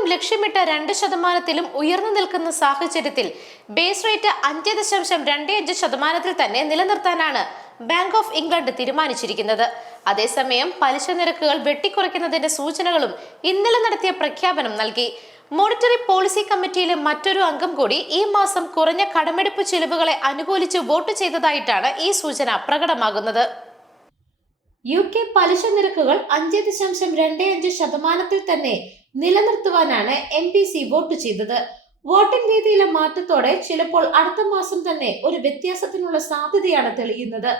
പണപ്പെരുപ്പം ലക്ഷ്യമിട്ട രണ്ട് ശതമാനത്തിലും ഉയർന്നു നിൽക്കുന്ന സാഹചര്യത്തിൽ ബേസ് റേറ്റ് അഞ്ച് ദശാംശം രണ്ട് അഞ്ച് ശതമാനത്തിൽ തന്നെ നിലനിർത്താനാണ് ബാങ്ക് ഓഫ് ഇംഗ്ലണ്ട് തീരുമാനിച്ചിരിക്കുന്നത്. അതേസമയം പലിശ നിരക്കുകൾ വെട്ടിക്കുറയ്ക്കുന്നതിന്റെ സൂചനകളും ഇന്നലെ നടത്തിയ പ്രഖ്യാപനം നൽകി. മോണിറ്ററി പോളിസി കമ്മിറ്റിയിലെ മറ്റൊരു അംഗം കൂടി ഈ മാസം കുറഞ്ഞ കടമെടുപ്പ് ചിലവുകളെ അനുകൂലിച്ച് വോട്ട് ചെയ്തതായിട്ടാണ് ഈ സൂചന പ്രകടമാകുന്നത്. യു കെ പലിശ നിരക്കുകൾ അഞ്ച് ദശാംശം രണ്ട് അഞ്ച് ശതമാനത്തിൽ തന്നെ നിലനിർത്തുവാനാണ് എം പി സി വോട്ട് ചെയ്തത്. വോട്ടിംഗ് രീതിയിലെ മാറ്റത്തോടെ ചിലപ്പോൾ അടുത്ത മാസം തന്നെ ഒരു വ്യത്യാസത്തിനുള്ള സാധ്യതയാണ് തെളിയുന്നത്.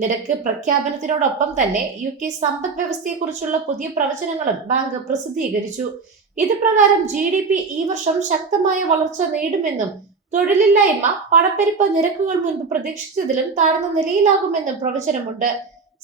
നിരക്ക് പ്രഖ്യാപനത്തിനോടൊപ്പം തന്നെ യു കെ സമ്പദ് വ്യവസ്ഥയെക്കുറിച്ചുള്ള പുതിയ പ്രവചനങ്ങളും ബാങ്ക് പ്രസിദ്ധീകരിച്ചു. ഇത് പ്രകാരം ജി ഡി പി ഈ വർഷം ശക്തമായ വളർച്ച നേടുമെന്നും തൊഴിലില്ലായ്മ പണപ്പെരുപ്പ നിരക്കുകൾ മുൻപ് പ്രതീക്ഷിച്ചതിലും താഴ്ന്ന നിലയിലാകുമെന്നും പ്രവചനമുണ്ട്.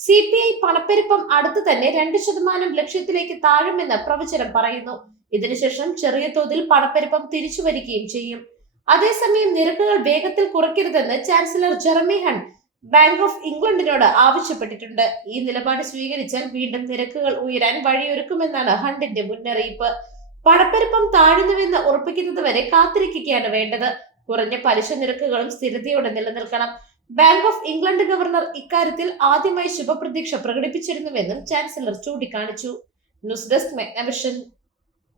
സി പി ഐ പണപ്പെരുപ്പം അടുത്ത് തന്നെ രണ്ട് ശതമാനം ലക്ഷ്യത്തിലേക്ക് താഴുമെന്ന് പ്രവചനം പറയുന്നു. ഇതിനുശേഷം ചെറിയ തോതിൽ പണപ്പെരുപ്പം തിരിച്ചു വരികയും ചെയ്യും. അതേസമയം നിരക്കുകൾ വേഗത്തിൽ കുറയ്ക്കരുതെന്ന് chancellor Jeremy Hunt bank of ഇംഗ്ലണ്ടിനോട് ആവശ്യപ്പെട്ടിട്ടുണ്ട്. ഈ നിലപാട് സ്വീകരിച്ചാൽ വീണ്ടും നിരക്കുകൾ ഉയരാൻ വഴിയൊരുക്കുമെന്നാണ് ഹണ്ടിന്റെ മുന്നറിയിപ്പ്. പണപ്പെരുപ്പം താഴുന്നുവെന്ന് ഉറപ്പിക്കുന്നതുവരെ കാത്തിരിക്കുകയാണ് വേണ്ടത്. കുറഞ്ഞ പലിശ നിരക്കുകളും സ്ഥിരതയോടെ നിലനിൽക്കണം. ബാങ്ക് ഓഫ് ഇംഗ്ലണ്ട് ഗവർണർ ഇക്കാര്യത്തിൽ ആദ്യമായി ശുഭപ്രതീക്ഷ പ്രകടിപ്പിച്ചിരുന്നുവെന്നും ചാൻസലർ ചൂണ്ടിക്കാണിച്ചു. News desk മെഗ്നവിഷൻ